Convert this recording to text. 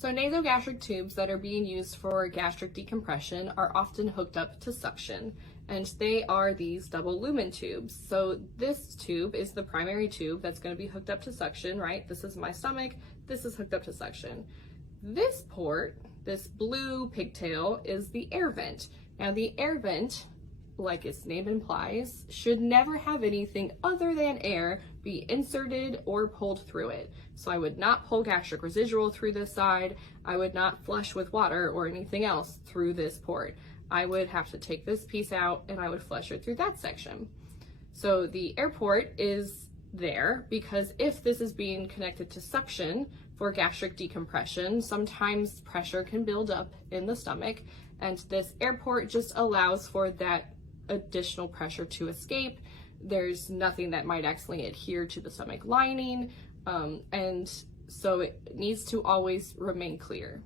So nasogastric tubes that are being used for gastric decompression are often hooked up to suction, and they are these double lumen tubes. So this tube is the primary tube that's going to be hooked up to suction, right? This is my stomach, this is hooked up to suction. This port, this blue pigtail, is the air vent. Now the air vent, like its name implies, should never have anything other than air be inserted or pulled through it. So I would not pull gastric residual through this side. I would not flush with water or anything else through this port. I would have to take this piece out and I would flush it through that section. So the air port is there because if this is being connected to suction for gastric decompression, sometimes pressure can build up in the stomach, and this air port just allows for that additional pressure to escape. There's nothing that might accidentally adhere to the stomach lining, and so it needs to always remain clear.